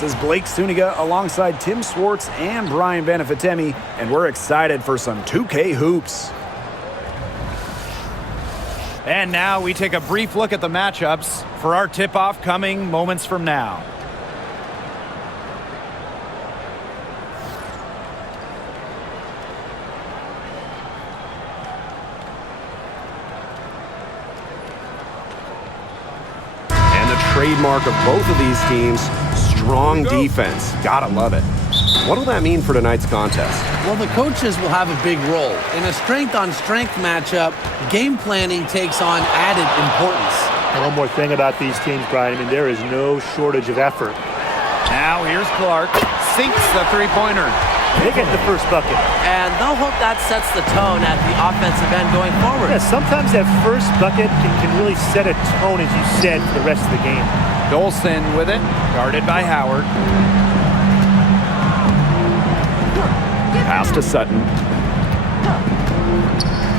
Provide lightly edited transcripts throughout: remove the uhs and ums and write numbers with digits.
This is Blake Suniga alongside Tim Swartz and Brian Benefitemi, and we're excited for some 2K hoops. And now we take a brief look at the matchups for our tip-off coming moments from now. Trademark of both of these teams, strong defense. Gotta love it. What will that mean for tonight's contest? Well, the coaches will have a big role. In a strength-on-strength matchup, game planning takes on added importance. And one more thing about these teams, Brian. I mean, there is no shortage of effort. Now here's Clark. Sinks the three-pointer. They get the first bucket. And they'll hope that sets the tone at the offensive end going forward. Yeah, sometimes that first bucket can really set a tone, as you said, for the rest of the game. Dolson with it, guarded by Howard. Pass to Sutton.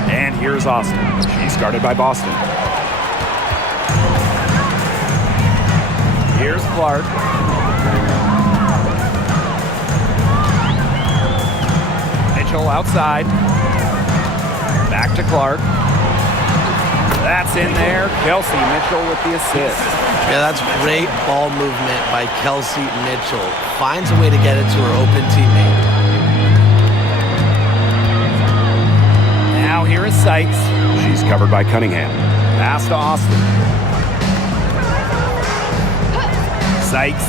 And here's Austin. She's guarded by Boston. Here's Clark. Mitchell outside. Back to Clark. That's in there. Kelsey Mitchell with the assist. Yeah, that's great ball movement by Kelsey Mitchell. Finds a way to get it to her open teammate. Now here is Sykes. She's covered by Cunningham. Pass to Austin. Sykes.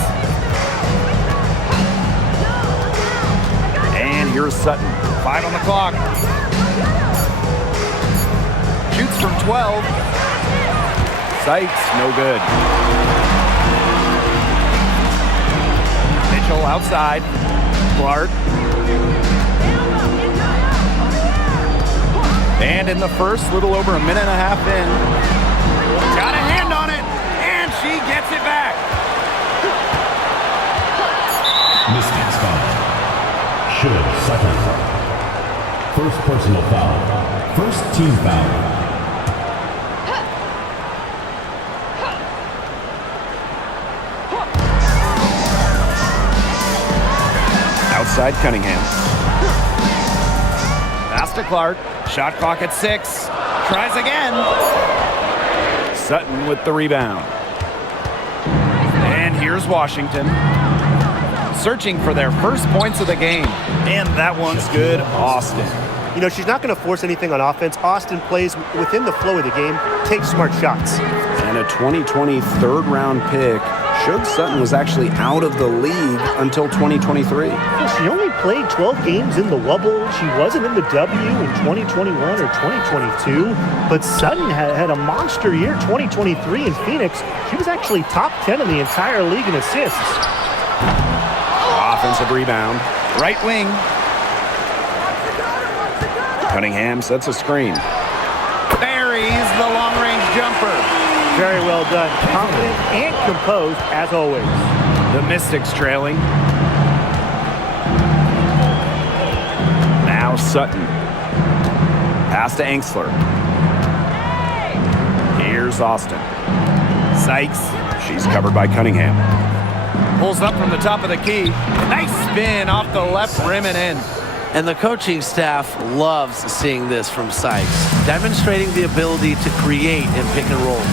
And here's Sutton. 5 on the clock. Shoots from 12. Sykes, no good. Mitchell outside. Clark. And in the first, little over a minute and a half in. Got a hand on it, and she gets it back. Mistakes foul. Should second. First personal foul. First team foul. Outside Cunningham. Pass to Clark. Shot clock at 6. Tries again. Sutton with the rebound. And here's Washington. Searching for their first points of the game. And that one's good. Austin. You know, she's not going to force anything on offense. Austin plays within the flow of the game, takes smart shots. And a 2020 third-round pick. Showed Sutton was actually out of the league until 2023. She only played 12 games in the Wubble. She wasn't in the W in 2021 or 2022. But Sutton had a monster year, 2023 in Phoenix. She was actually top 10 in the entire league in assists. Offensive rebound. Right wing. Cunningham sets a screen. Buries the long-range jumper. Very well done. Confident and composed, as always. The Mystics trailing. Now Sutton. Pass to Angsler. Here's Austin. Sykes. She's covered by Cunningham. Pulls up from the top of the key. Nice spin off the left rim and in. And the coaching staff loves seeing this from Sykes, demonstrating the ability to create in pick and rolls.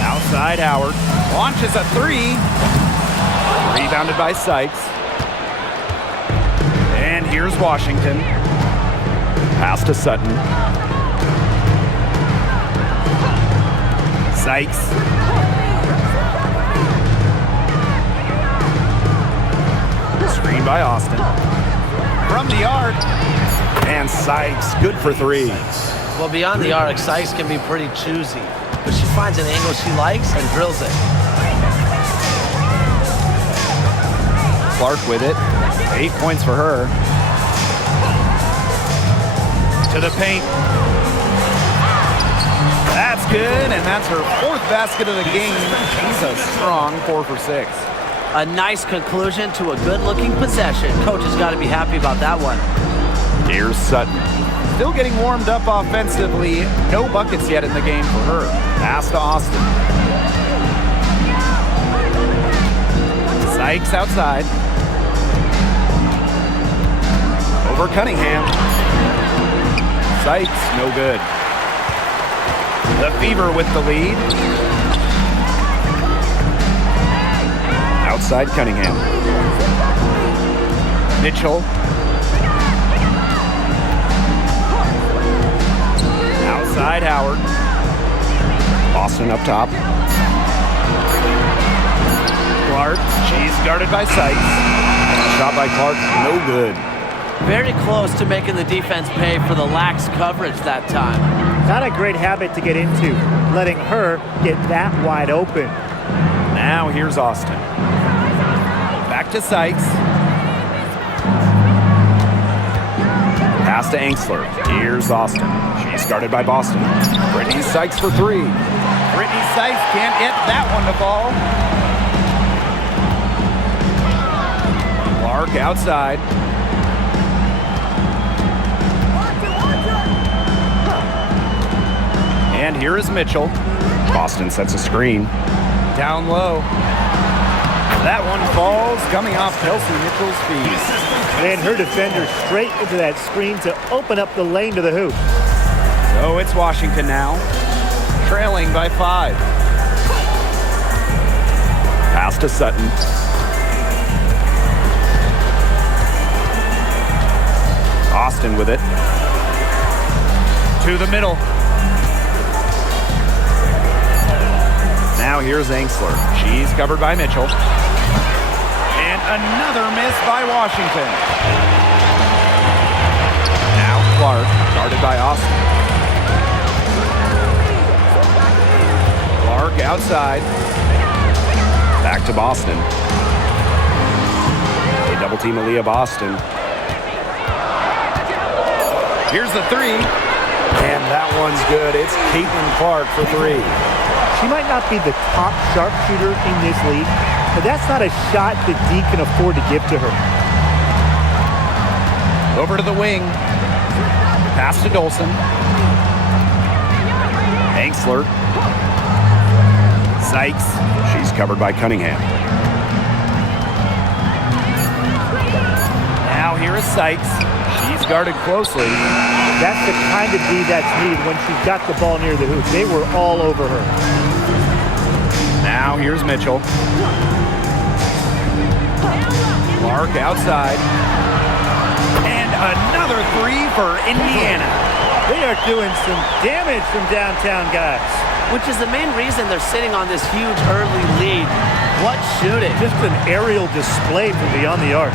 Outside Howard. Launches a 3. Rebounded by Sykes. And here's Washington. Pass to Sutton. Sykes. Screen by Austin. From the arc. And Sykes, good for 3. Well, beyond the arc, Sykes can be pretty choosy, but she finds an angle she likes and drills it. Clark with it. 8 points for her. To the paint. That's good, and that's her 4th basket of the game. She's a strong 4 for 6. A nice conclusion to a good-looking possession. Coach has got to be happy about that one. Here's Sutton. Still getting warmed up offensively. No buckets yet in the game for her. Pass to Austin. Sykes outside. Over Cunningham. Sykes, no good. The Fever with the lead. Outside Cunningham. Mitchell. Outside Howard. Boston up top. Clark, she's guarded by Sykes. Shot by Clark, no good. Very close to making the defense pay for the lax coverage that time. Not a great habit to get into, letting her get that wide open. Now here's Austin. Back to Sykes. Pass to Angsler. Here's Austin. She's guarded by Boston. Brittany Sykes for three. Brittany Sykes can't get that one to fall. Clark outside. And here is Mitchell. Boston sets a screen. Down low. That one falls, coming off Kelsey Mitchell's feet. And her defender straight into that screen to open up the lane to the hoop. So it's Washington now, trailing by 5. Pass to Sutton. Austin with it. To the middle. Now here's Angsler. She's covered by Mitchell. And another miss by Washington. Now Clark, guarded by Austin. Clark outside. Back to Boston. They double team Aaliyah Boston. Here's the three. And that one's good. It's Caitlinclark for three. She might not be the top sharpshooter in this league, but that's not a shot that D can afford to give to her. Over to the wing. Pass to Dolson. Angsler. Sykes. She's covered by Cunningham. Now here is Sykes. She's guarded closely. That's the kind of D that's needed when she's got the ball near the hoop. They were all over her. Now here's Mitchell. Clark outside. And another three for Indiana. They are doing some damage from downtown, guys. Which is the main reason they're sitting on this huge early lead. What shooting? Just an aerial display from beyond the arc.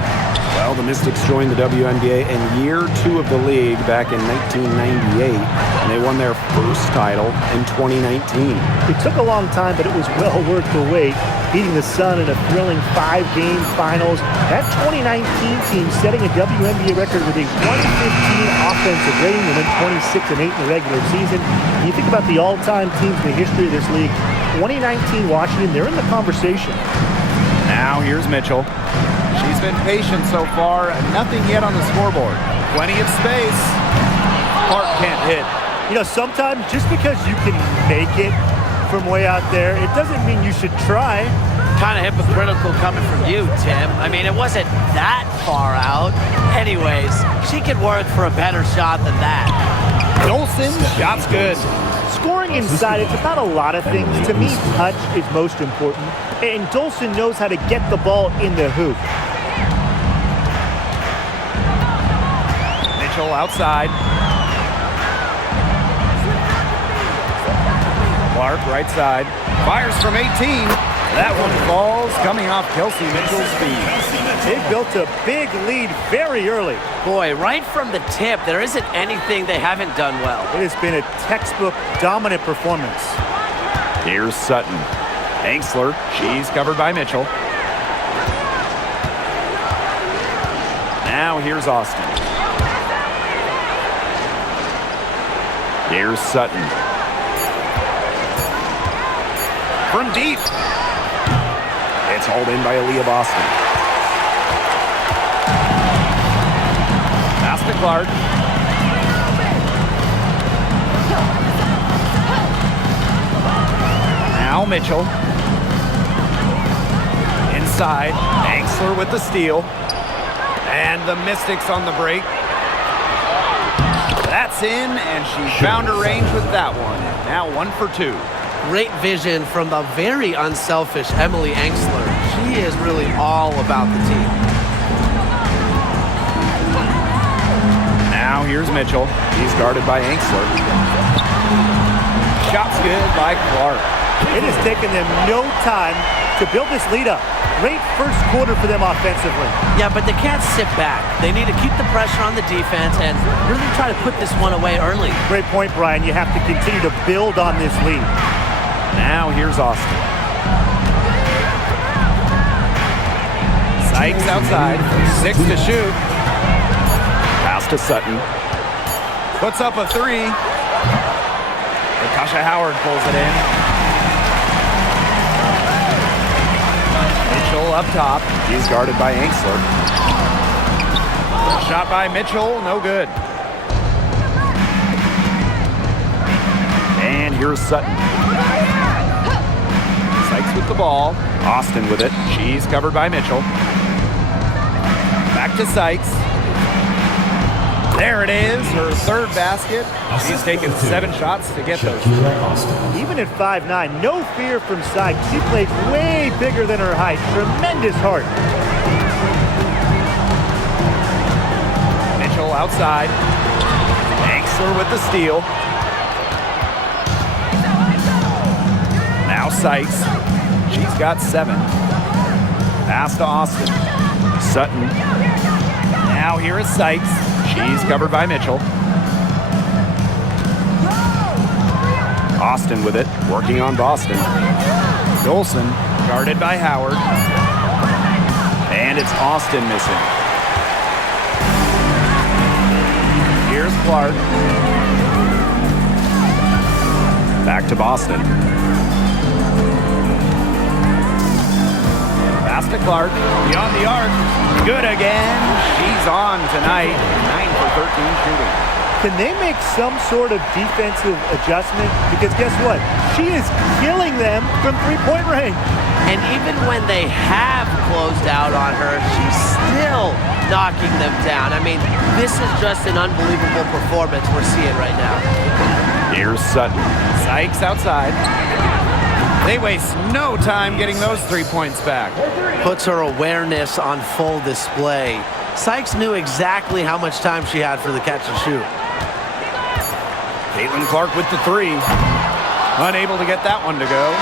Well, the Mystics joined the WNBA in year 2 of the league back in 1998, and they won their first title in 2019. It took a long time, but it was well worth the wait, beating the Sun in a thrilling 5-game finals. That 2019 team setting a WNBA record with a 115 offensive rating. They went 26-8 in the regular season. When you think about the all-time teams in the history of this league, 2019 Washington, they're in the conversation. Now here's Mitchell. She's been patient so far. Nothing yet on the scoreboard. Plenty of space. Clark can't hit. You know, sometimes just because you can make it from way out there, it doesn't mean you should try. Kind of hypocritical coming from you, Tim. I mean, it wasn't that far out. Anyways, she could work for a better shot than that. Dolson, shot's good. Scoring inside, it's about a lot of things. To me, touch is most important. And Dolson knows how to get the ball in the hoop. Mitchell outside. Clark right side. Fires from 18. That one falls, coming off Kelsey Mitchell's feet. They built a big lead very early. Boy, right from the tip, there isn't anything they haven't done well. It has been a textbook dominant performance. Here's Sutton. Angsler, she's covered by Mitchell. Now here's Austin. Here's Sutton. From deep. It's hauled in by Aaliyah Boston. Pass to Clark. Now Mitchell. outside. Angsler with the steal. And the Mystics on the break. That's in, and she found her range with that one. Now 1 for 2. Great vision from the very unselfish Emily Angsler. She is really all about the team. Now here's Mitchell. He's guarded by Angsler. Shot's good by Clark. It has taken them no time to build this lead up. Great first quarter for them offensively. Yeah, but they can't sit back. They need to keep the pressure on the defense and really try to put this one away early. Great point, Brian. You have to continue to build on this lead. Now here's Austin. Sykes outside. 6 to shoot. Pass to Sutton. Puts up a 3. Natasha Howard pulls it in. Mitchell up top. He's guarded by Angsler. Shot by Mitchell, no good. And here's Sutton. Sykes with the ball. Austin with it. She's covered by Mitchell. Back to Sykes. There it is, her third basket. She's taken 7 shots to get those. Even at 5'9", no fear from Sykes. She plays way bigger than her height. Tremendous heart. Mitchell outside. Angsler with the steal. Now Sykes. She's got 7. Pass to Austin. Sutton. Now here is Sykes. She's covered by Mitchell. Austin with it. Working on Boston. Dolson guarded by Howard. And it's Austin missing. Here's Clark. Back to Boston. Pass to Clark. Beyond the arc. Good again. She's on tonight. 9 for 13 shooting. Can they make some sort of defensive adjustment? Because guess what? She is killing them from three-point range. And even when they have closed out on her, she's still knocking them down. I mean, this is just an unbelievable performance we're seeing right now. Here's Sutton. Sykes outside. They waste no time getting those 3 points back. Puts her awareness on full display. Sykes knew exactly how much time she had for the catch and shoot. Caitlin Clark with the 3. Unable to get that one to go.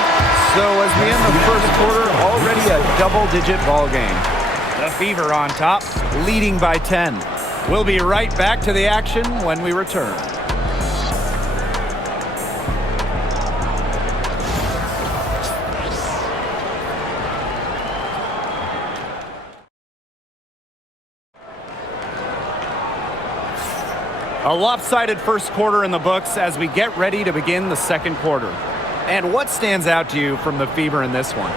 So as we end the first quarter, already a double-digit ball game. The Fever on top, leading by 10. We'll be right back to the action when we return. A lopsided first quarter in the books as we get ready to begin the second quarter. And what stands out to you from the Fever in this one?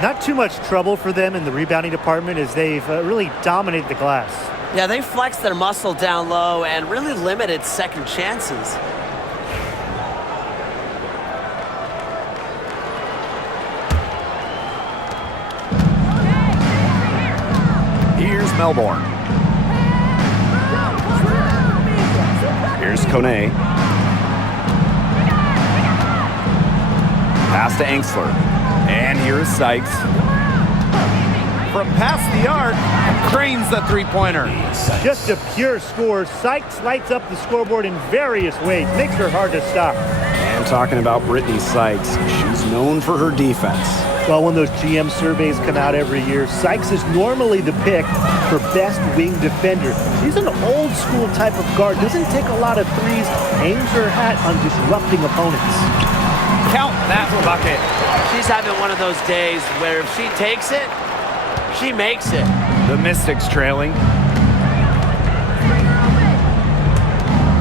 Not too much trouble for them in the rebounding department as they've really dominated the glass. Yeah, they flexed their muscle down low and really limited second chances. Here's Melbourne. Here's Kone. Pass to Angsler. And here's Sykes. From past the arc, cranes the three-pointer. Just a pure score. Sykes lights up the scoreboard in various ways. Makes her hard to stop. And talking about Brittany Sykes, she's known for her defense. Well, when those GM surveys come out every year, Sykes is normally the pick for best wing defender. She's an old school type of guard, doesn't take a lot of threes, aims her hat on disrupting opponents. Count that bucket. She's having one of those days where if she takes it, she makes it. The Mystics trailing.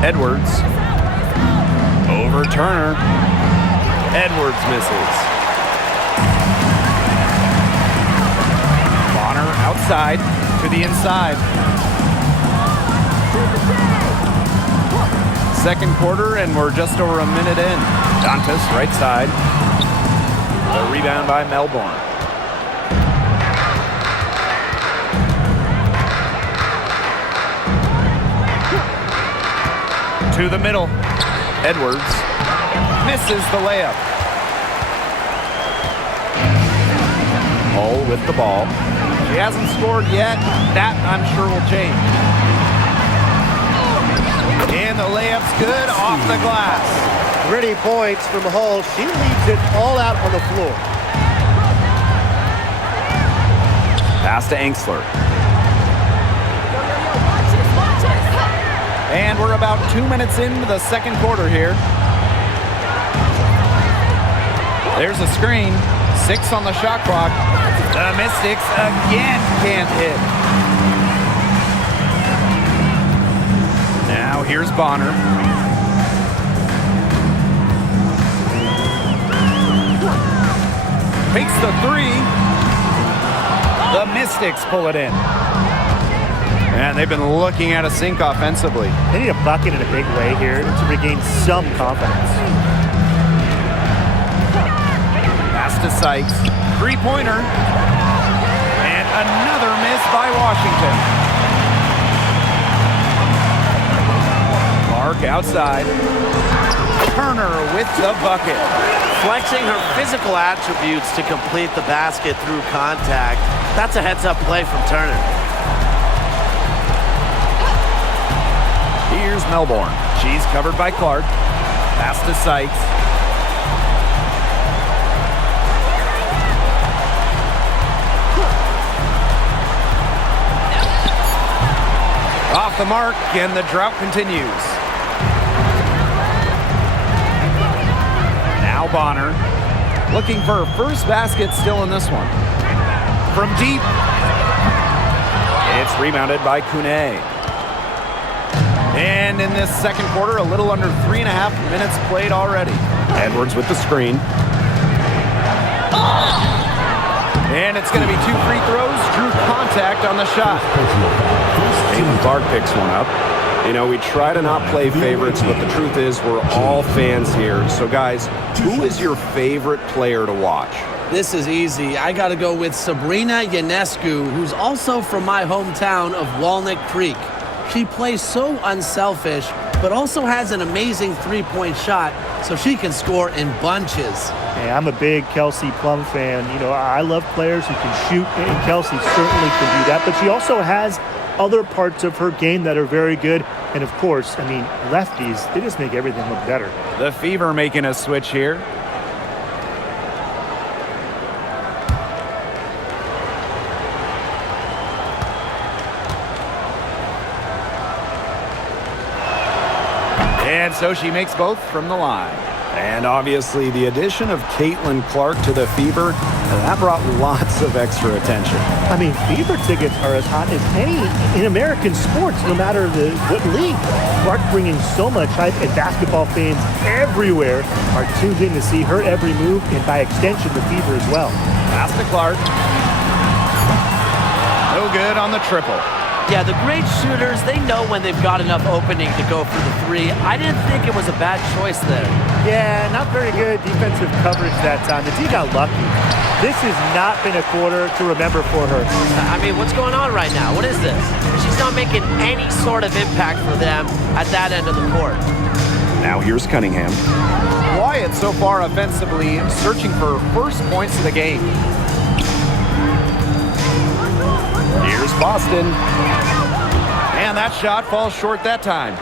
Edwards. Over Turner. Edwards misses. Bonner outside to the inside. Second quarter, and we're just over a minute in. Dantas, right side. The rebound by Melbourne. To the middle. Edwards misses the layup. Hull with the ball. She hasn't scored yet. That, I'm sure, will change. And the layup's good off the glass. Gritty points from Hull. She leaves it all out on the floor. Pass to Angsler. And we're about 2 minutes into the second quarter here. There's a screen. 6 on the shot clock. The Mystics again can't hit. Now here's Bonner. Takes the 3. The Mystics pull it in. And they've been looking at a sink offensively. They need a bucket in a big way here to regain some confidence. Pass to Sykes. Three-pointer. And another miss by Washington. Clark outside. Turner with the bucket. Flexing her physical attributes to complete the basket through contact. That's a heads-up play from Turner. Here's Melbourne. She's covered by Clark. Pass to Sykes. Off the mark, and the drought continues. Now Bonner, looking for her first basket still in this one. From deep. It's rebounded by Kune. And in this second quarter, a little under 3.5 minutes played already. Edwards with the screen. And it's going to be 2 free throws. Drew contact on the shot. Clark picks one up. You know, we try to not play favorites, but the truth is we're all fans here. So, guys, who is your favorite player to watch? This is easy. I got to go with Sabrina Ionescu, who's also from my hometown of Walnut Creek. She plays so unselfish, but also has an amazing three-point shot, so she can score in bunches. Hey, I'm a big Kelsey Plum fan. You know, I love players who can shoot, and Kelsey certainly can do that, but she also has other parts of her game that are very good. And of course, I mean, lefties, they just make everything look better. The Fever making a switch here. And so she makes both from the line. And obviously the addition of Clark to the Fever, that brought lots of extra attention. I mean, Fever tickets are as hot as any in American sports, no matter what league. Clark bringing so much hype, and basketball fans everywhere are tuned in to see her every move, and by extension, the Fever as well. Pass to Clark. No good on the triple. Yeah, the great shooters, they know when they've got enough opening to go for the 3. I didn't think it was a bad choice there. Yeah, not very good defensive coverage that time. The team got lucky. This has not been a quarter to remember for her. I mean, what's going on right now? What is this? She's not making any sort of impact for them at that end of the court. Now here's Cunningham. Wyatt so far offensively searching for first points of the game. Here's Boston. And that shot falls short that time.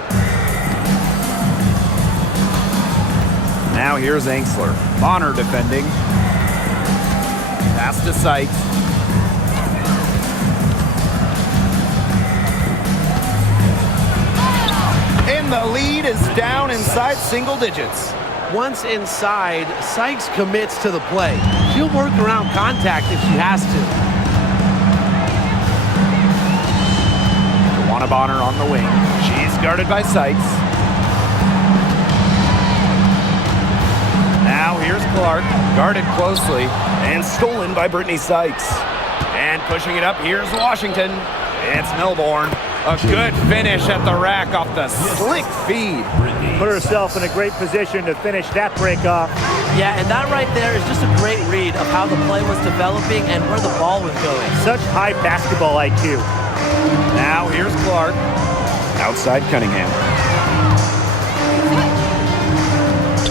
Now here's Angsler. Bonner defending. Pass to Sykes. And the lead is down inside single digits. Once inside, Sykes commits to the play. She'll work around contact if she has to. Bonner on the wing. She's guarded by Sykes. Now here's Clark, guarded closely, And stolen by Brittany Sykes. and pushing it up. Here's Washington. It's Melbourne. A good finish at the rack off the slick feed. Put herself in a great position to finish that break off. Yeah, and that right there is just a great read of how the play was developing and where the ball was going. Such high basketball IQ. Now here's Clark. Outside Cunningham.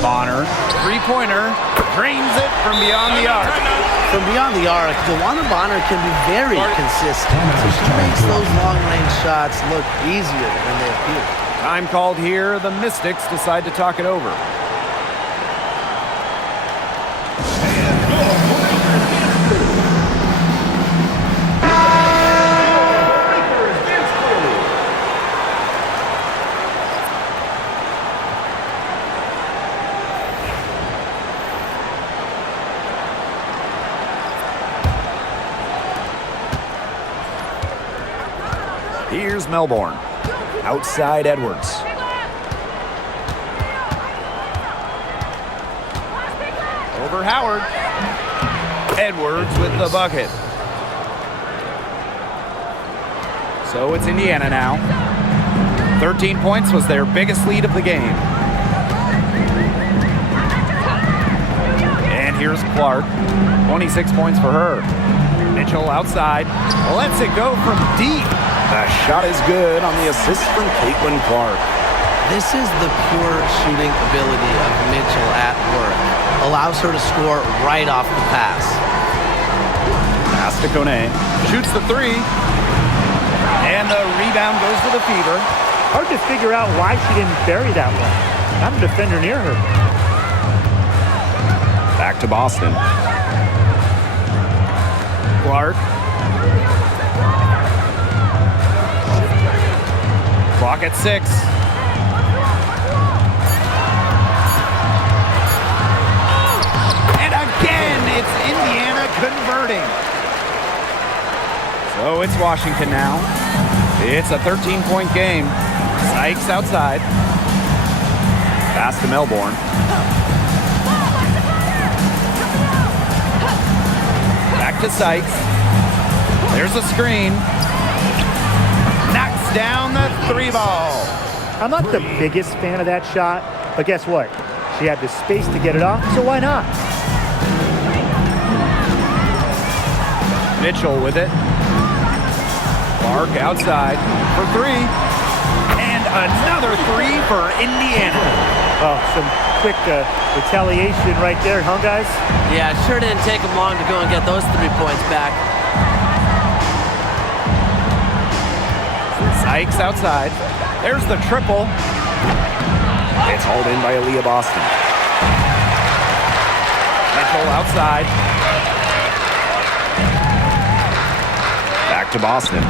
Bonner, three-pointer, drains it from beyond the arc. From beyond the arc, DeWanna Bonner can be very consistent. So she makes those long-range shots look easier than they appear. Time called here. The Mystics decide to talk it over. Here's Melbourne. Outside Edwards. Over Howard. Edwards with the bucket. So it's Indiana now. 13 points was their biggest lead of the game. And here's Clark. 26 points for her. Mitchell outside. Lets it go from deep. The shot is good on the assist from Caitlinclark. This is the pure shooting ability of Mitchell at work. Allows her to score right off the pass. Pass to Kone. Shoots the three. And the rebound goes to the Fever. Hard to figure out why she didn't bury that one. Not a defender near her. Back to Boston. Clark. Clock at 6. And again, it's Indiana converting. So it's Washington now. It's a 13-point game. Sykes outside. Pass to Melbourne. Back to Sykes. There's a screen. Knocks down the three ball. I'm not the biggest fan of that shot, but guess what? She had the space to get it off, so why not? Mitchell with it. Clark outside for three. And another three for Indiana. Oh, some quick retaliation right there, huh, guys? Yeah, it sure didn't take them long to go and get those 3 points back. Sykes outside. There's the triple. It's hauled in by Aaliyah Boston. Mitchell outside. Back to Boston.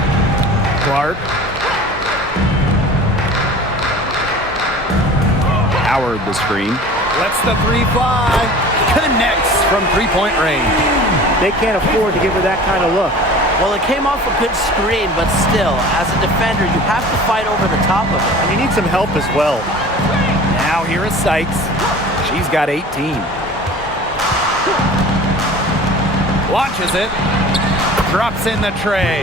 Clark. Howard the screen. Lets the three fly. Connects from three-point range. They can't afford to give her that kind of look. Well, it came off a good screen, but still, as a defender, you have to fight over the top of it. And you need some help as well. Now here is Sykes. She's got 18. Launches it. Drops in the tray.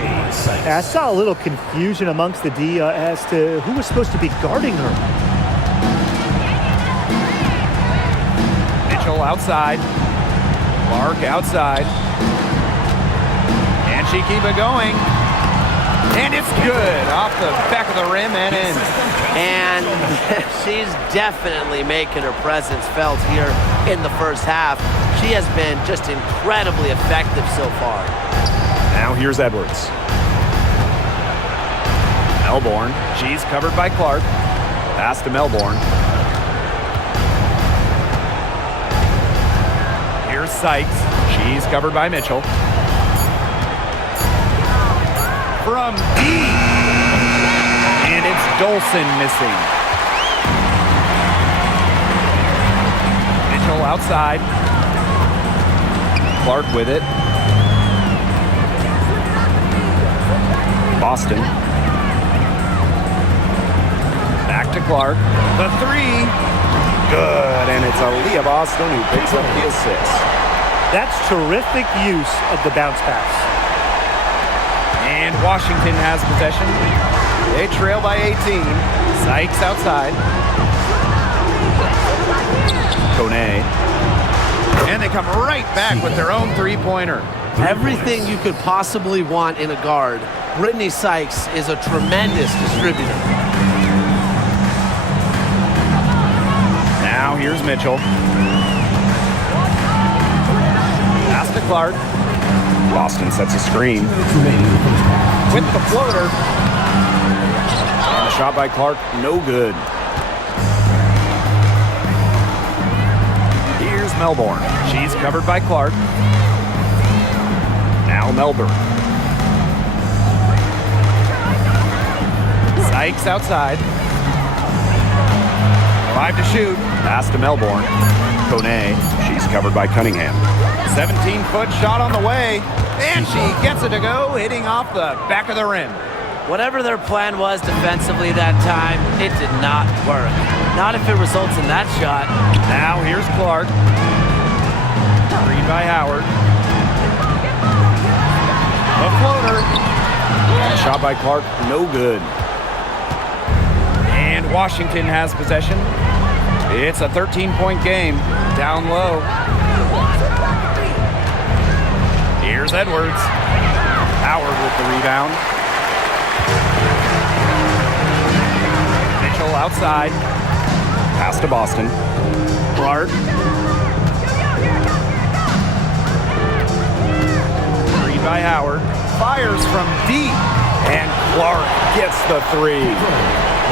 I saw a little confusion amongst the D as to who was supposed to be guarding her. Mitchell outside. Clark outside. Can she keep it going? And it's good. Off the back of the rim and in. And she's definitely making her presence felt here in the first half. She has been just incredibly effective so far. Now here's Edwards. Melbourne. She's covered by Clark. Pass to Melbourne. Here's Sykes. She's covered by Mitchell. From deep. And it's Dolson missing. Mitchell outside. Clark with it. Boston. Back to Clark. The three. Good, and it's Aaliyah Boston who picks up the assist. That's terrific use of the bounce pass. And Washington has possession. They trail by 18. Sykes outside. Kone. And they come right back with their own three-pointer. Everything you could possibly want in a guard, Brittany Sykes is a tremendous distributor. Now Now here's Mitchell. Pass to Clark. Boston sets a screen. With the floater. And the shot by Clark, no good. Here's Melbourne. She's covered by Clark. Now Melbourne. Sykes outside. 5 to shoot. Pass to Melbourne. Kone, she's covered by Cunningham. 17-foot shot on the way. And she gets it to go, hitting off the back of the rim. Whatever their plan was defensively that time, it did not work. Not if it results in that shot. Now here's Clark. Screen by Howard. The floater. And shot by Clark, no good. And Washington has possession. It's a 13-point game. Down low. Here's Edwards. Howard with the rebound. Mitchell outside. Pass to Boston. Clark. Screen by Howard. Fires from deep. And Clark gets the three.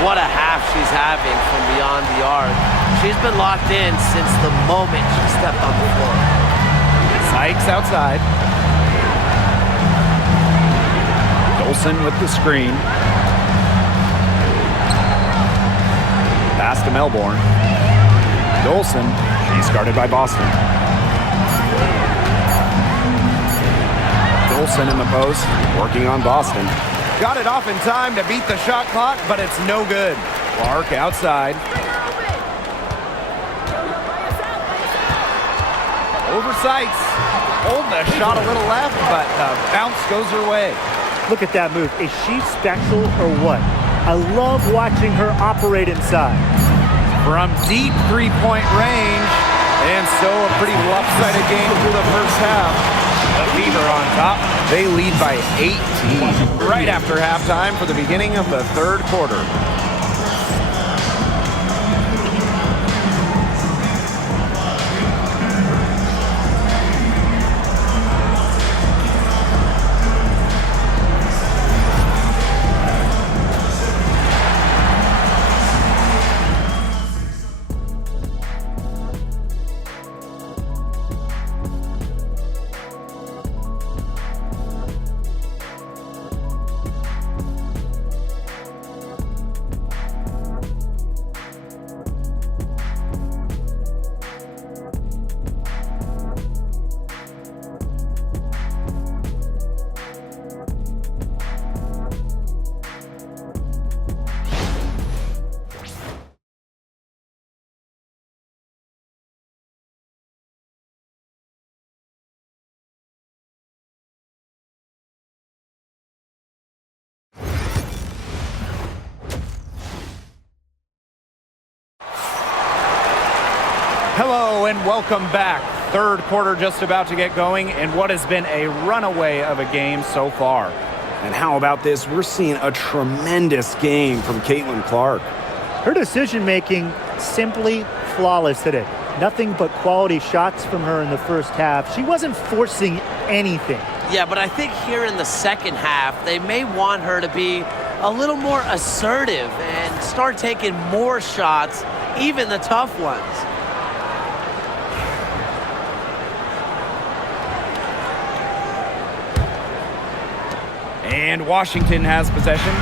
What a half she's having from beyond the arc. She's been locked in since the moment she stepped on the floor. Sykes outside. Dolson with the screen. Pass to Melbourne. Dolson. She's guarded by Boston. Dolson in the post. Working on Boston. Got it off in time to beat the shot clock, but it's no good. Clark outside. Over Sykes. Hold the shot a little left, but the bounce goes her way. Look at that move. Is she special or what? I love watching her operate inside. From deep three-point range, and so a pretty lopsided game through the first half. The Fever on top. They lead by 18 right after halftime for the beginning of the third quarter. Hello and welcome back. Third quarter just about to get going, and what has been a runaway of a game so far. And how about this? We're seeing a tremendous game from Caitlin Clark. Her decision-making simply flawless today. Nothing but quality shots from her in the first half. She wasn't forcing anything. Yeah, but I think here in the second half, they may want her to be a little more assertive and start taking more shots, even the tough ones. And Washington has possession.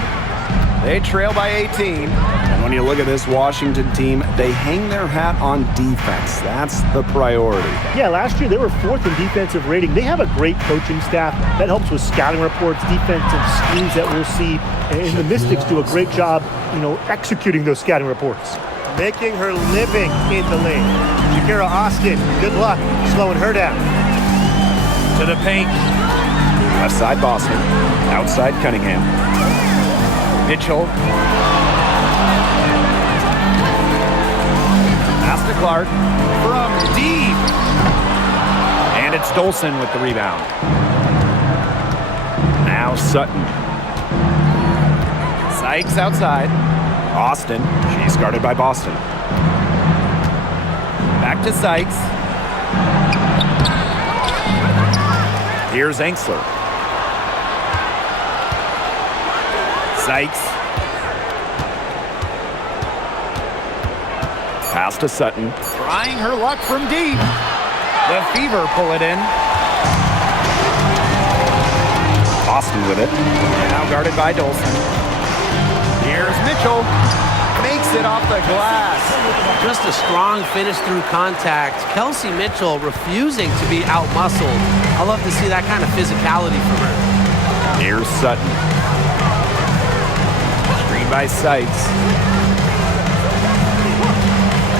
They trail by 18. And when you look at this Washington team, they hang their hat on defense. That's the priority. Yeah, last year they were 4th in defensive rating. They have a great coaching staff that helps with scouting reports, defensive schemes that we'll see. And the Mystics do a great job, executing those scouting reports. Making her living in the lane. Shakira Austin, good luck slowing her down. To the paint. Left side Boston, outside Cunningham. Mitchell. Pass to Clark from deep. And it's Dolson with the rebound. Now Sutton. Sykes outside. Austin, she's guarded by Boston. Back to Sykes. Here's Angsler. Sykes. Pass to Sutton. Trying her luck from deep. The Fever pull it in. Austin with it. Now guarded by Dolson. Here's Mitchell. Makes it off the glass. Just a strong finish through contact. Kelsey Mitchell refusing to be out-muscled. I love to see that kind of physicality from her. Here's Sutton. Screen by Sykes.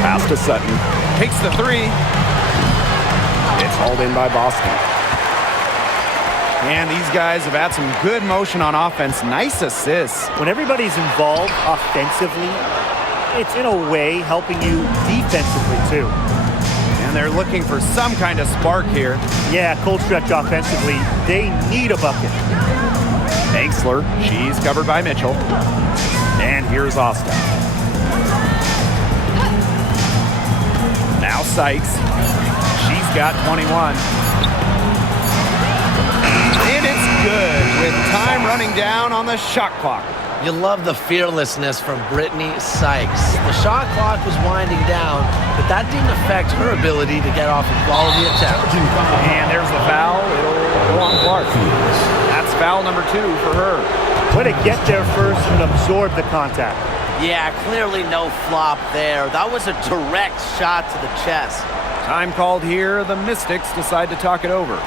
Pass to Sutton. Takes the three. It's hauled in by Boston. And these guys have had some good motion on offense. Nice assists. When everybody's involved offensively, it's in a way helping you defensively too. And they're looking for some kind of spark here. Yeah, cold stretch offensively, they need a bucket. Angsler, she's covered by Mitchell. And here's Austin. Now Sykes. She's got 21. And it's good with time running down on the shot clock. You love the fearlessness from Brittany Sykes. The shot clock was winding down, but that didn't affect her ability to get off a quality attempt. And there's the foul. It'll go on Clark. That's foul number 2 for her. Way to get there first and absorb the contact. Yeah, clearly no flop there. That was a direct shot to the chest. Time called here. The Mystics decide to talk it over.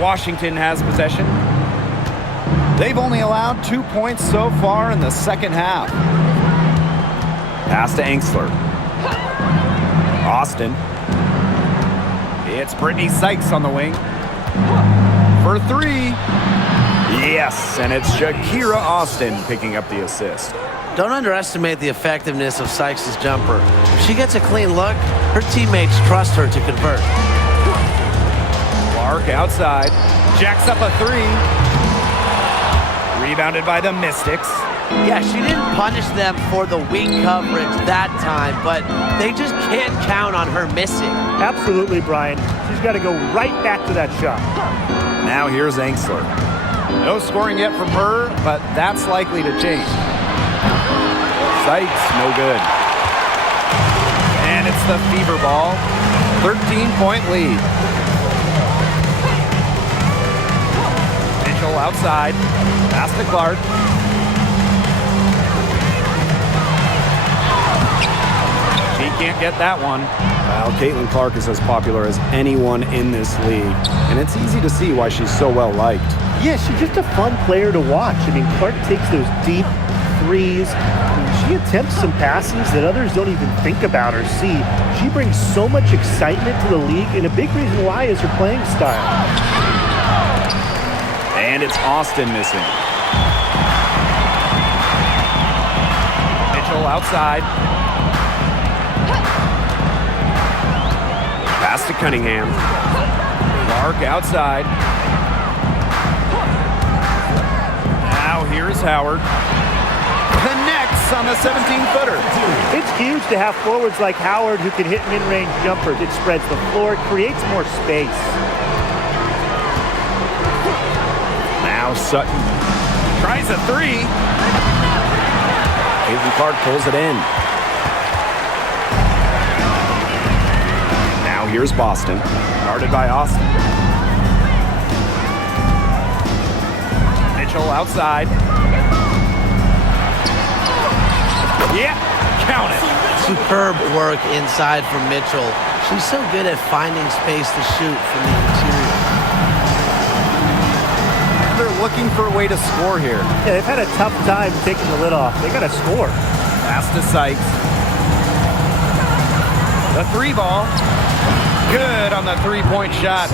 Washington has possession. They've only allowed 2 points so far in the second half. Pass to Angsler. Austin. It's Brittany Sykes on the wing. For 3. Yes, and it's Shakira Austin picking up the assist. Don't underestimate the effectiveness of Sykes' jumper. If she gets a clean look, her teammates trust her to convert. Clark outside. Jacks up a 3. Rebounded by the Mystics. Yeah, she didn't punish them for the weak coverage that time, but they just can't count on her missing. Absolutely, Brian. She's got to go right back to that shot. Now here's Angsler. No scoring yet from her, but that's likely to change. Sykes, no good. And it's the Fever ball. 13-point lead. Mitchell outside. Pass to Clark. She can't get that one. Well, Caitlin is as popular as anyone in this league, and it's easy to see why she's so well liked. Yeah, she's just a fun player to watch. I mean, Clark takes those deep threes. I mean, she attempts some passes that others don't even think about or see. She brings so much excitement to the league, and a big reason why is her playing style. And it's Austin missing. Mitchell outside. Pass to Cunningham. Clark outside. Now here's Howard. Connects on the 17-footer. It's huge to have forwards like Howard who can hit mid-range jumpers. It spreads the floor, creates more space. Now Sutton. Tries a three. Clark pulls it in. Now here's Boston. Guarded by Austin. Mitchell outside. Yeah, count it. Superb work inside from Mitchell. She's so good at finding space to shoot from the interior. They're looking for a way to score here. Yeah, they've had a tough time taking the lid off. They got to score. Pass to Sykes. The three ball. Good on the three-point shot.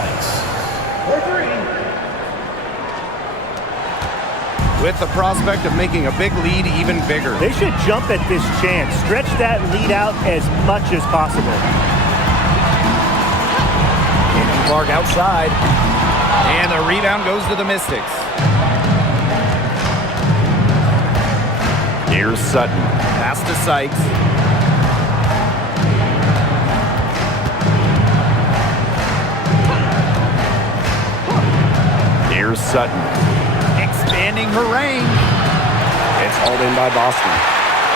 With the prospect of making a big lead even bigger. They should jump at this chance. Stretch that lead out as much as possible. Clark outside. And the rebound goes to the Mystics. Here's Sutton. Pass to Sykes. Here's Sutton. Expanding her range. It's hauled in by Boston.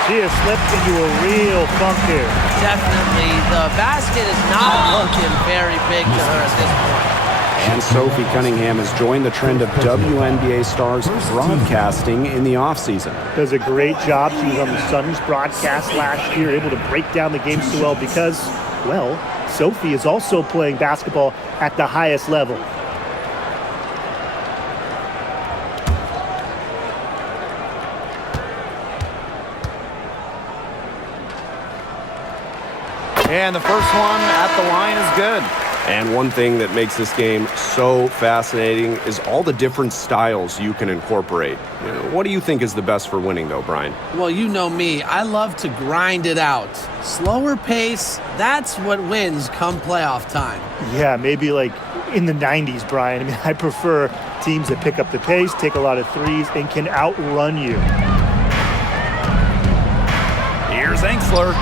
She has slipped into a real funk here. Definitely. The basket is not looking very big to her at this point. And Sophie Cunningham has joined the trend of WNBA stars broadcasting in the offseason. Does a great job. She was on the Suns broadcast last year, able to break down the game so well because, well, Sophie is also playing basketball at the highest level. And the first one at the line is good. And one thing that makes this game so fascinating is all the different styles you can incorporate. What do you think is the best for winning, though, Brian? Well, you know me. I love to grind it out. Slower pace, that's what wins come playoff time. Yeah, maybe like in the 90s, Brian. I mean, I prefer teams that pick up the pace, take a lot of threes, and can outrun you. Here's Engsler.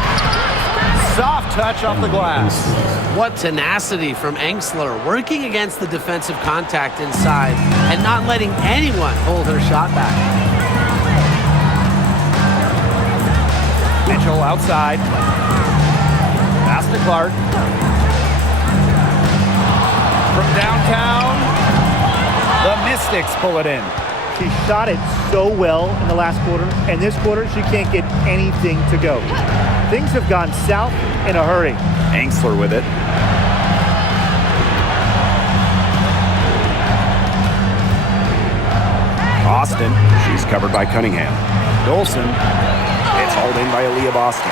Soft touch off the glass. What tenacity from Engsler, working against the defensive contact inside and not letting anyone hold her shot back. Mitchell outside. Pass to Clark. From downtown, the Mystics pull it in. She shot it so well in the last quarter, and this quarter she can't get anything to go. Things have gone south in a hurry. Engsler with it. Austin. She's covered by Cunningham. Dolson. It's hauled in by Aaliyah Boston.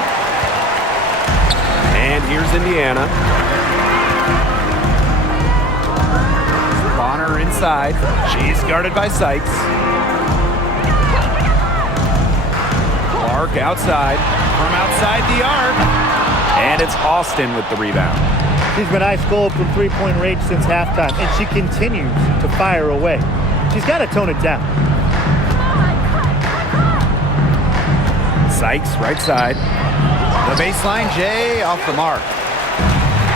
And here's Indiana. Bonner inside. She's guarded by Sykes. Clark outside. From outside the arc. And it's Austin with the rebound. She's been ice cold from three-point range since halftime, and she continues to fire away. She's got to tone it down. Sykes right side. The baseline, Jay off the mark.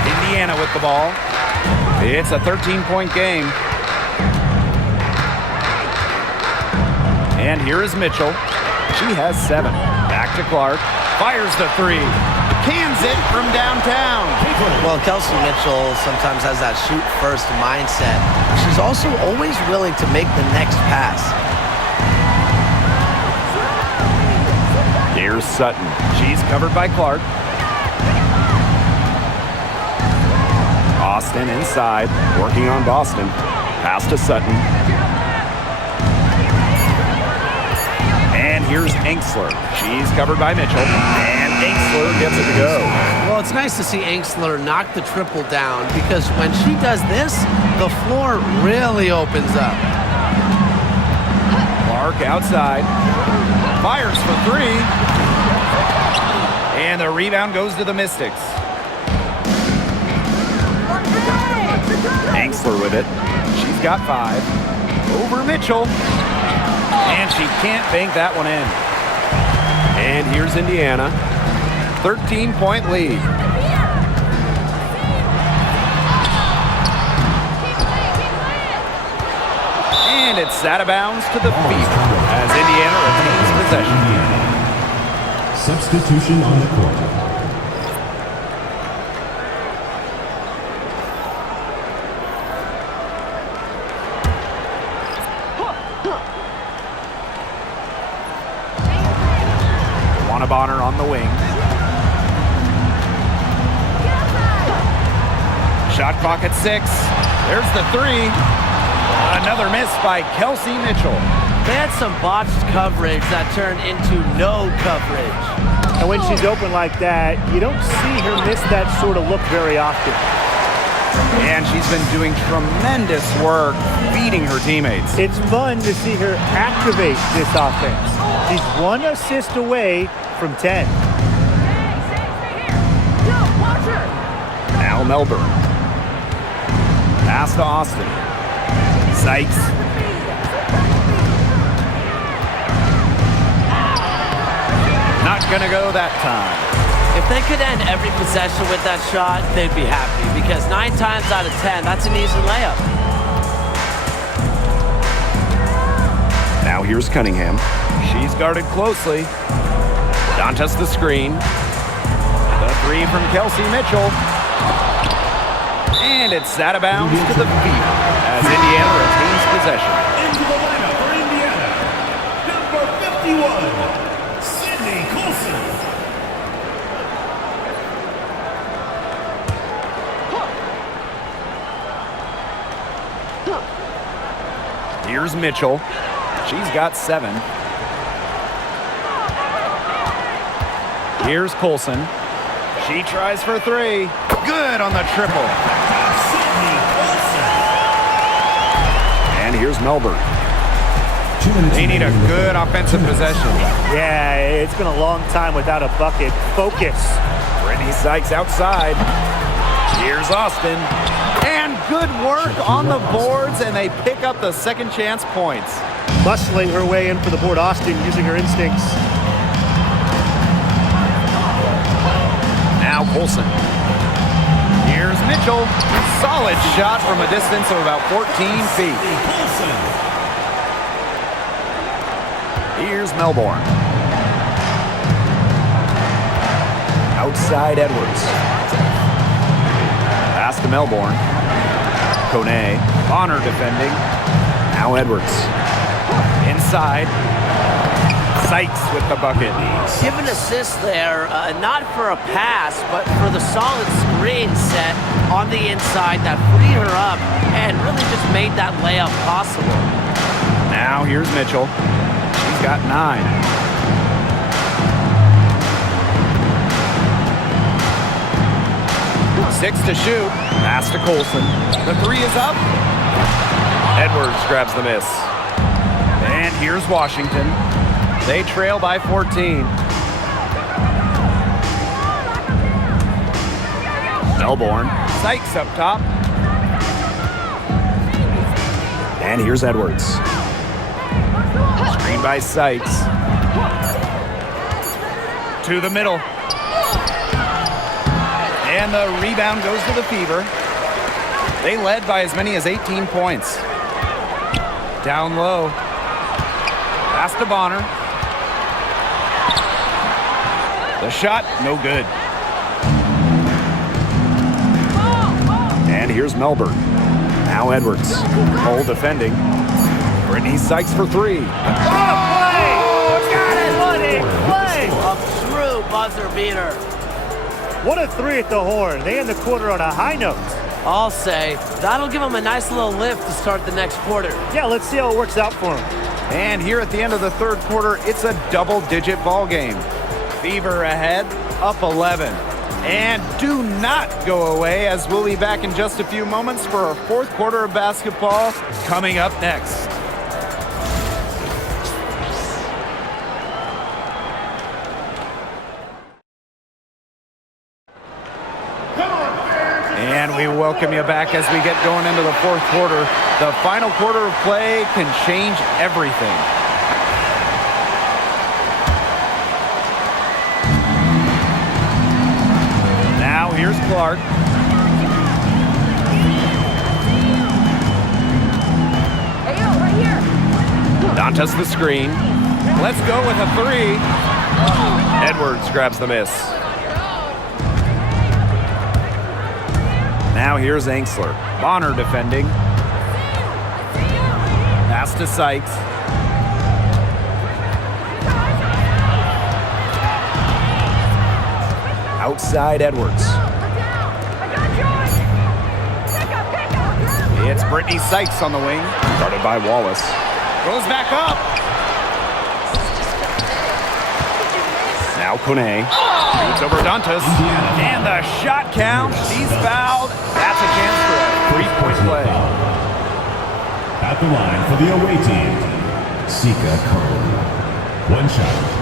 Indiana with the ball. It's a 13-point game. And here is Mitchell. She has 7. Back to Clark. Fires the three. Cans it from downtown. Well, Kelsey Mitchell sometimes has that shoot-first mindset. She's also always willing to make the next pass. Here's Sutton. She's covered by Clark. Austin inside, working on Boston. Pass to Sutton. And here's Engsler. She's covered by Mitchell. And Engsler gets it to go. Well, it's nice to see Engsler knock the triple down because when she does this, the floor really opens up. Clark outside. Fires for 3. And the rebound goes to the Mystics. Engsler with it. She's got 5. Over Mitchell. And she can't bank that one in. And here's Indiana. 13-point lead. And it's out of bounds to the Fever as Indiana retains possession. Substitution on the court. Bonner on the wing. Shot clock at 6. There's the 3. Another miss by Kelsey Mitchell. They had some botched coverage that turned into no coverage. And when she's open like that, you don't see her miss that sort of look very often. And she's been doing tremendous work feeding her teammates. It's fun to see her activate this offense. She's 1 assist away from 10. Now Melbourne. Pass to Austin. Sykes. Not gonna go that time. If they could end every possession with that shot, they'd be happy because 9 times out of 10, that's an easy layup. Now here's Cunningham. She's guarded closely. Dantas the screen. The 3 from Kelsey Mitchell. And it's out of bounds to the Fever as Indiana retains possession. Into the lineup for Indiana, number 51, Sydney Colson. Here's Mitchell. She's got 7. Here's Colson. She tries for 3. Good on the triple. And here's Melbourne. They need a good offensive possession. Yeah, it's been a long time without a bucket. Focus. Brittany Sykes outside. Here's Austin. And good work on the boards, and they pick up the second chance points. Muscling her way in for the board. Austin using her instincts. Now Colson. Here's Mitchell. Solid shot from a distance of about 14 feet. Here's Melbourne. Outside Edwards. Pass to Melbourne. Kone. Bonner defending. Now Edwards. Inside. Sykes with the bucket. Give an assist there, not for a pass, but for the solid screen set on the inside that freed her up and really just made that layup possible. Now here's Mitchell. She's got 9. Six to shoot. Pass to Colson. The 3 is up. Edwards grabs the miss. And here's Washington. They trail by 14. Melbourne. Sykes up top. And here's Edwards. Screen by Sykes. To the middle. And the rebound goes to the Fever. They led by as many as 18 points. Down low. Pass to Bonner. The shot, no good. And here's Melbourne. Now Edwards. Cole defending. Brittany Sykes for 3. Play! A true buzzer beater. What a 3 at the horn. They end the quarter on a high note. I'll say that'll give them a nice little lift to start the next quarter. Yeah, let's see how it works out for them. And here at the end of the third quarter, it's a double-digit ball game. Fever ahead, up 11. And do not go away, as we'll be back in just a few moments for our fourth quarter of basketball coming up next. And we welcome you back as we get going into the fourth quarter. The final quarter of play can change everything. Now here's Clark. Dantas the screen. Let's go with a three. Edwards grabs the miss. Now here's Angsler. Bonner defending. Pass to Sykes. Outside Edwards. It's Brittany Sykes on the wing. Guarded by Wallace. Goes back up. Now Kone. Shoots over Dantas. And the shot counts. He's fouled. That's a chance for a three-point play. At the line for the away team, Sika Cole. One shot.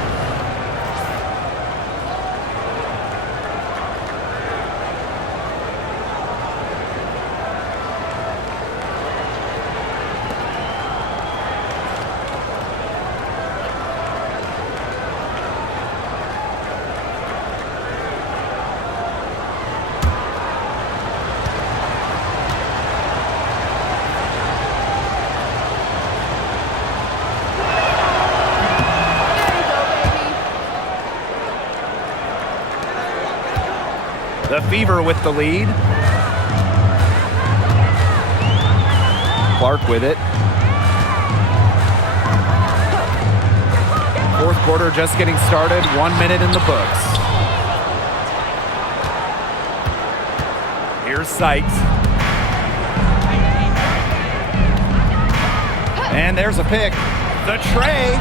The Fever with the lead. Clark with it. Fourth quarter just getting started. 1 minute in the books. Here's Sykes. And there's a pick. The tray.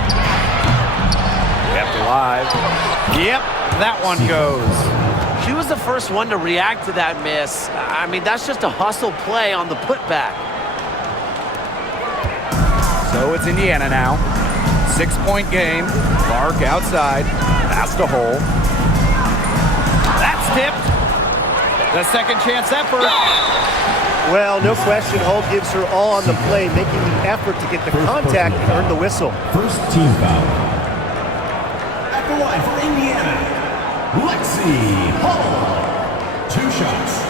Kept alive. Yep, that one goes. She was the first one to react to that miss. I mean, that's just a hustle play on the putback. So it's Indiana now. 6-point game. Clark outside. Past a hole. That's tipped. The second chance effort. Well, no question, Hull gives her all on the play, making the effort to get the contact and earn the whistle. First team foul. At the line for Indiana, Lexi Hall. 2 shots.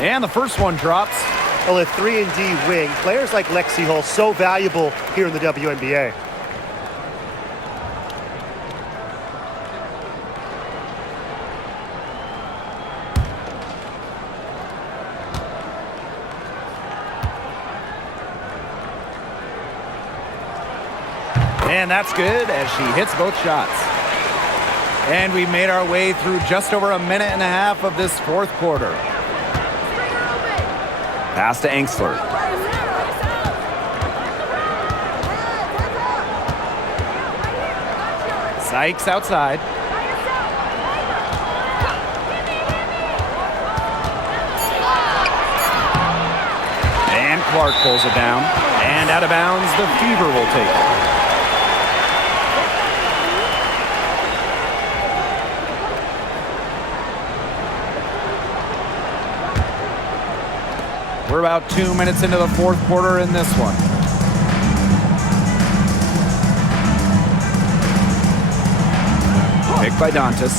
And the first one drops. Well, a 3-and-D wing. Players like Lexi Hull, so valuable here in the WNBA. And that's good as she hits both shots. And we made our way through just over a minute and a half of this fourth quarter. Pass to Angsler. Sykes outside. And Clark pulls it down. And out of bounds, the Fever will take it. We're about 2 minutes into the fourth quarter in this one. Picked by Dantas.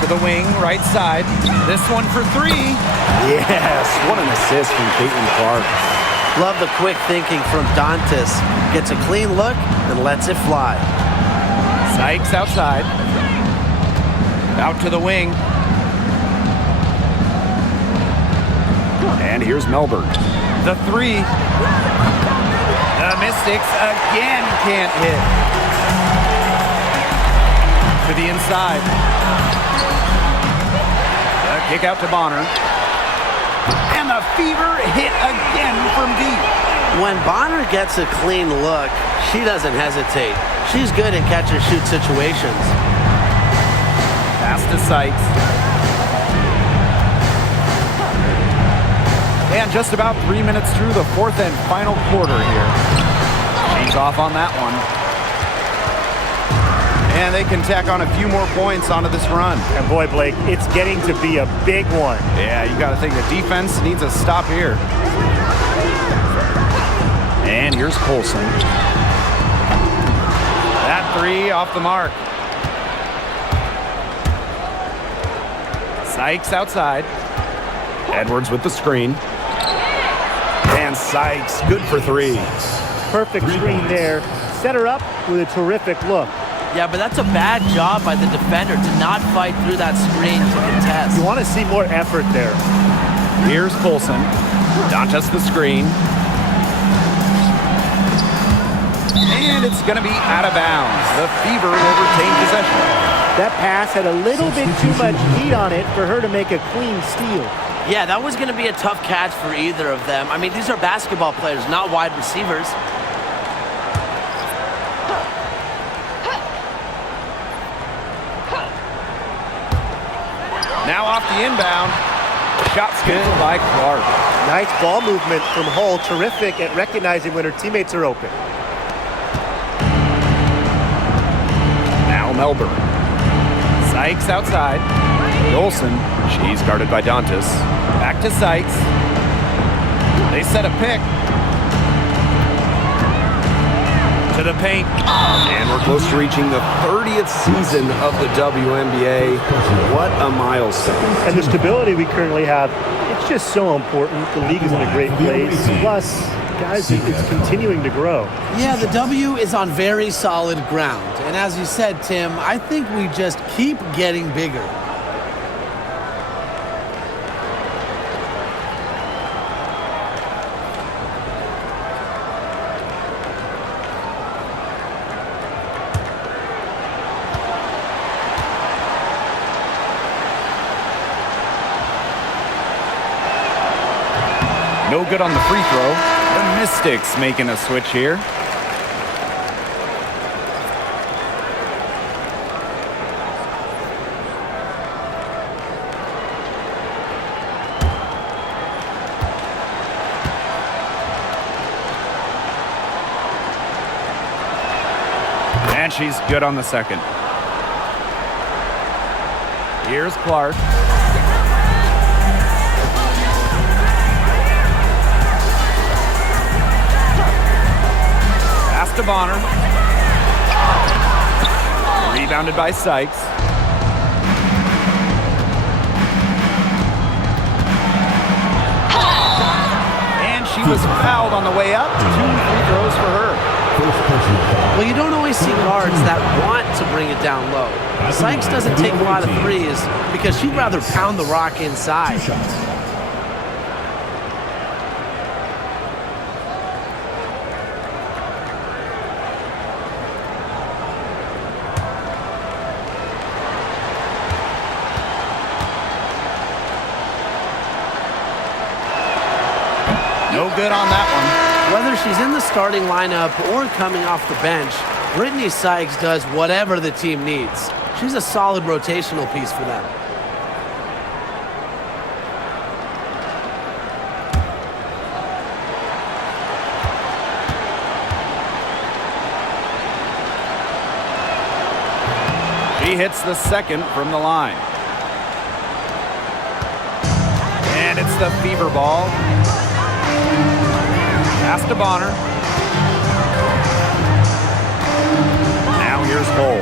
To the wing, right side. This one for 3. Yes, what an assist from Caitlin Clark. Love the quick thinking from Dantas. Gets a clean look and lets it fly. Sykes outside. Out to the wing. And here's Melbourne. The 3. The Mystics again can't hit. To the inside. The kick out to Bonner. And the Fever hit again from deep. When Bonner gets a clean look, she doesn't hesitate. She's good in catch-and-shoot situations. Pass to Sykes. And just about 3 minutes through the fourth and final quarter here. She's off on that one. And they can tack on a few more points onto this run. And boy, Blake, it's getting to be a big one. Yeah, you got to think the defense needs a stop here. And here's Colson. That three off the mark. Sykes outside. Edwards with the screen. And Sykes, good for three. Perfect screen there. Set her up with a terrific look. Yeah, but that's a bad job by the defender to not fight through that screen to contest. You want to see more effort there. Here's Colson. Dantas the screen. And it's going to be out of bounds. The Fever will retain possession. That pass had a little bit too much heat on it for her to make a clean steal. Yeah, that was going to be a tough catch for either of them. I mean, these are basketball players, not wide receivers. Now off the inbound. Shot's good by Clark. Nice ball movement from Hull. Terrific at recognizing when her teammates are open. Now Melbourne. Sykes outside. Olsen. She's guarded by Dantas. Back to Sykes. They set a pick. To the paint. And we're close to reaching the 30th season of the WNBA. What a milestone. And the stability we currently have, it's just so important. The league is in a great place. Plus, guys, it's continuing to grow. Yeah, the W is on very solid ground. And as you said, Tim, I think we just keep getting bigger. No good on the free throw. The Mystics making a switch here. And she's good on the second. Here's Clark. To Bonner. Rebounded by Sykes. And she was fouled on the way up. 2 free throws for her. Well, you don't always see guards that want to bring it down low. Sykes doesn't take a lot of threes because she'd rather pound the rock inside. No good on that one. Whether she's in the starting lineup or coming off the bench, Brittany Sykes does whatever the team needs. She's a solid rotational piece for them. She hits the second from the line. And it's the Fever ball. Pass to Bonner. Now here's Hull.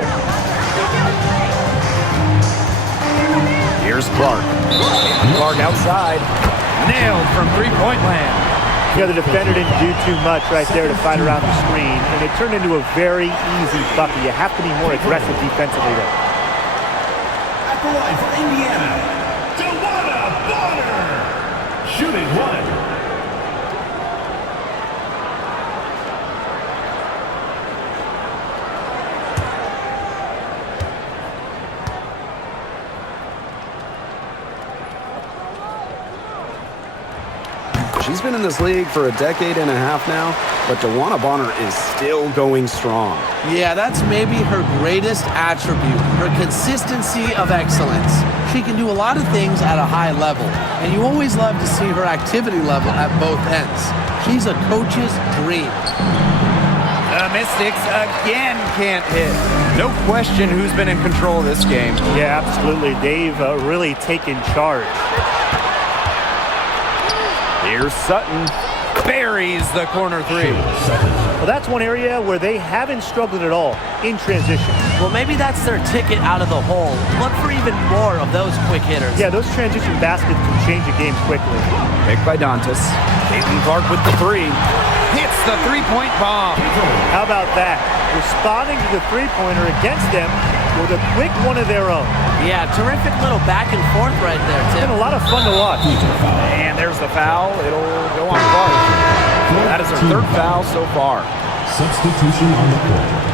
Here's Clark. Clark outside. Nailed from three-point land. Yeah, the defender didn't do too much right there to fight around the screen, and it turned into a very easy bucket. You have to be more aggressive defensively there. At the line for Indiana, DeWanna Bonner. Shooting one. She's been in this league for a decade and a half now, but DeWanna Bonner is still going strong. Yeah, that's maybe her greatest attribute, her consistency of excellence. She can do a lot of things at a high level, and you always love to see her activity level at both ends. She's a coach's dream. The Mystics again can't hit. No question who's been in control of this game. Yeah, absolutely. They've really taken charge. Here's Sutton. buries the corner three. Well, that's one area where they haven't struggled at all in transition. Well, maybe that's their ticket out of the hole. Look for even more of those quick hitters. Yeah, those transition baskets can change a game quickly. Picked by Dantas. Caitlin Clark with the three. Hits the three-point bomb. How about that? Responding to the three-pointer against them with a quick one of their own. Yeah, terrific little back and forth right there, It's Tim. been a lot of fun to watch. And there's the foul. It'll go on Clark. That is her third foul so far. Substitution on the court.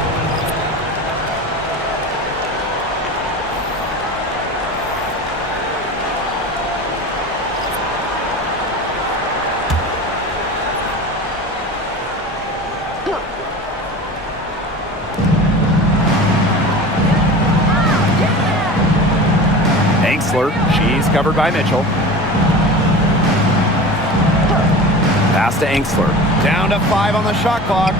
Angsler, she's covered by Mitchell. Pass to Angsler. Down to 5 on the shot clock.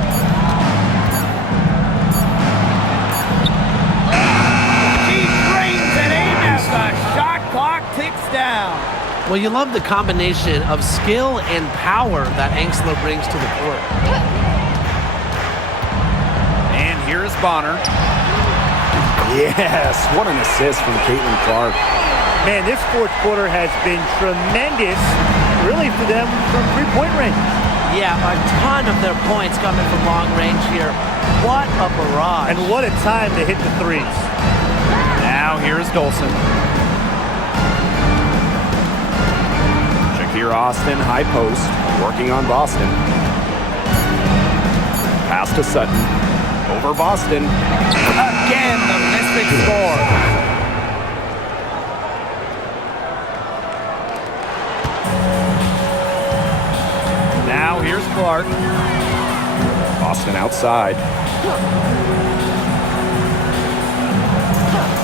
She drains it in as the shot clock ticks down. Well, you love the combination of skill and power that Angsler brings to the court. And here's Bonner. Yes, what an assist from Caitlin Clark. Man, this fourth quarter has been tremendous, really, for them from three-point range. Yeah, a ton of their points coming from long range here. What a barrage. And what a time to hit the threes. Now here's Dolson. Shakir Austin, high post, working on Boston. Pass to Sutton. Over Boston. Again, the Mystics score. Now here's Clark. Boston outside.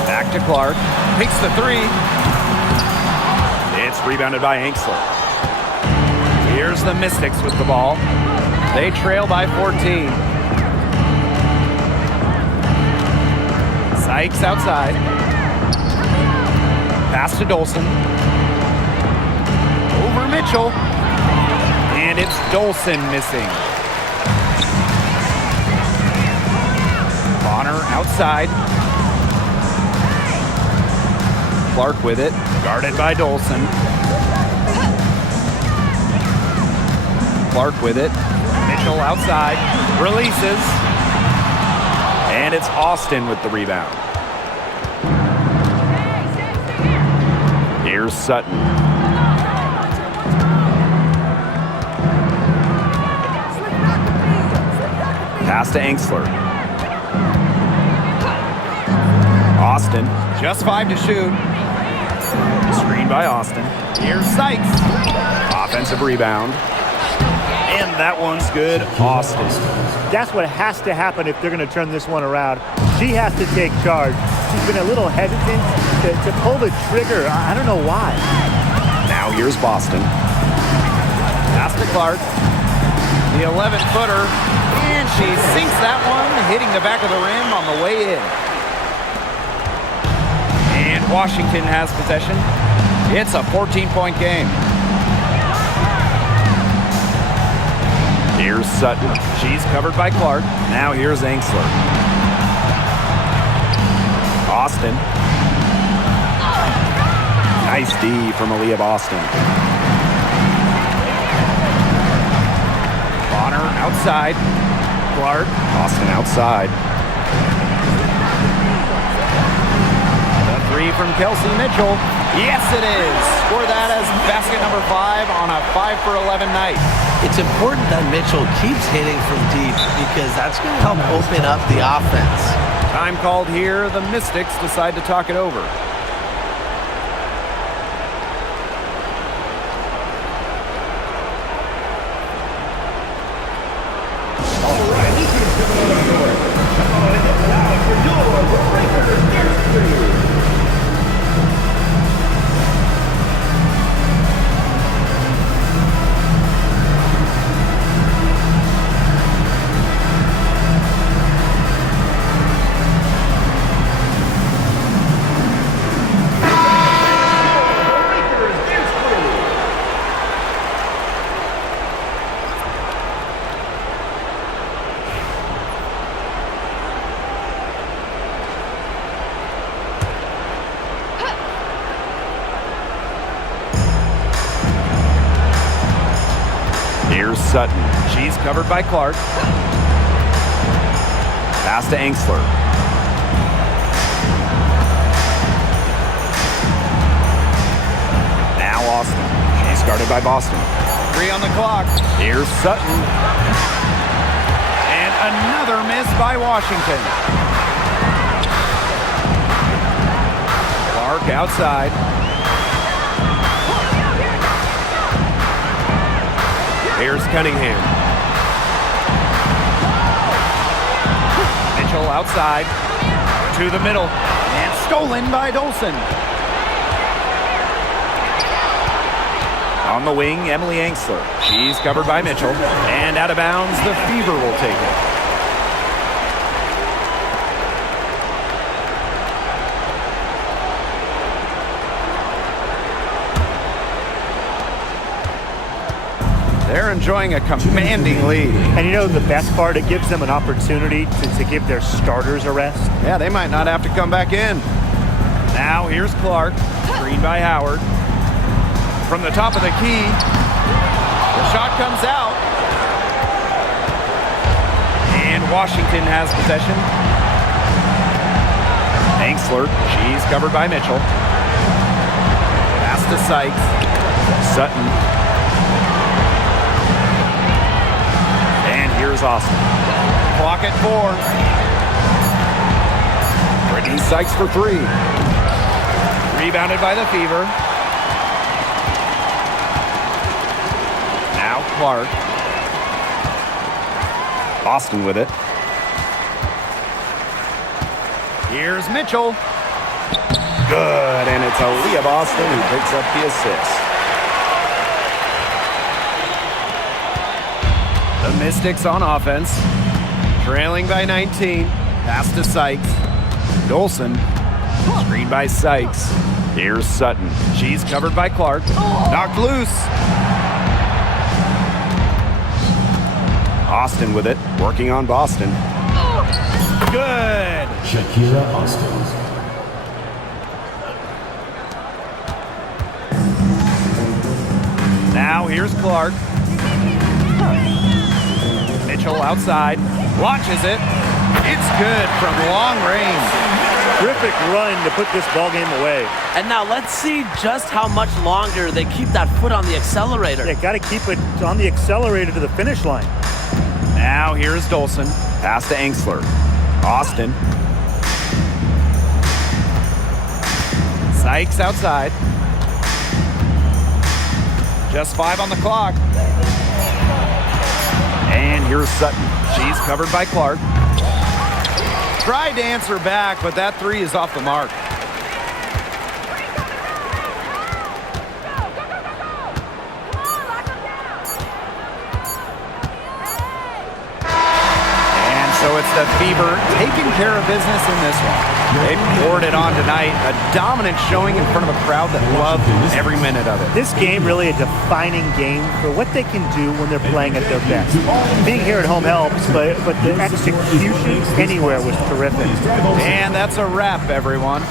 Back to Clark. Takes the three. It's rebounded by Angsler. Here's the Mystics with the ball. They trail by 14. Sykes outside. Pass to Dolson. Over Mitchell. And it's Dolson missing. Bonner outside. Clark with it. Guarded by Dolson. Clark with it. Mitchell outside. Releases. And it's Austin with the rebound. Here's Sutton. Pass to Angsler. Austin. Just 5 to shoot. Screen by Austin. Here's Sykes. Offensive rebound. And that one's good. Austin. That's what has to happen if they're going to turn this one around. She has to take charge. She's been a little hesitant to pull the trigger. I don't know why. Now here's Boston. Pass to Clark. The 11-footer. And she sinks that one, hitting the back of the rim on the way in. And Washington has possession. It's a 14-point game. Here's Sutton. She's covered by Clark. Now here's Angsler. Austin. Nice D from Aaliyah Boston. Bonner outside. Clark. Boston outside. The three from Kelsey Mitchell. Yes, it is. Score that as basket number 5 on a 5-for-11 night. It's important that Mitchell keeps hitting from deep because that's going to help open up the offense. Time called here. The Mystics decide to talk it over. All right, this is coming on the court. Come on and get loud for your Breakers Dance Crew. Here's Sutton. She's covered by Clark. Pass to Angsler. Now Austin. She's guarded by Boston. 3 on the clock. Here's Sutton. And another miss by Washington. Clark outside. Here's Cunningham. Mitchell outside. To the middle. And stolen by Dolson. On the wing, Emily Angsler. She's covered by Mitchell. And out of bounds, the Fever will take it. They're enjoying a commanding lead. And you know the best part, it gives them an opportunity to give their starters a rest. Yeah, they might not have to come back in. Now here's Clark. Screen by Howard. From the top of the key. The shot comes out. And Washington has possession. Angsler. She's covered by Mitchell. Pass to Sykes. Sutton. And here's Austin. Clock at 4. Brittany Sykes for 3. Rebounded by the Fever. Now Clark. Boston with it. Here's Mitchell. Good, and it's Aaliyah Boston who picks up the assist. The Mystics on offense. Trailing by 19. Pass to Sykes. Dolson. Screen by Sykes. Here's Sutton. She's covered by Clark. Knocked loose. Austin with it, working on Boston. Good. Shakira Austin. Now here's Clark. Mitchell outside. Launches it. It's good from long range. Terrific run to put this ball game away. And now let's see just how much longer they keep that foot on the accelerator. They got to keep it on the accelerator to the finish line. Now here's Dolson. Pass to Angsler. Austin. Sykes outside. Just 5 on the clock. And here's Sutton. She's covered by Clark. Tried to answer back, but that 3 is off the mark. And so it's the Fever taking care of business in this one. They poured it on tonight. A dominant showing in front of a crowd that loved every minute of it. This game really a defining game for what they can do when they're playing at their best. Being here at home helps, but the execution anywhere was terrific. And that's a wrap, everyone.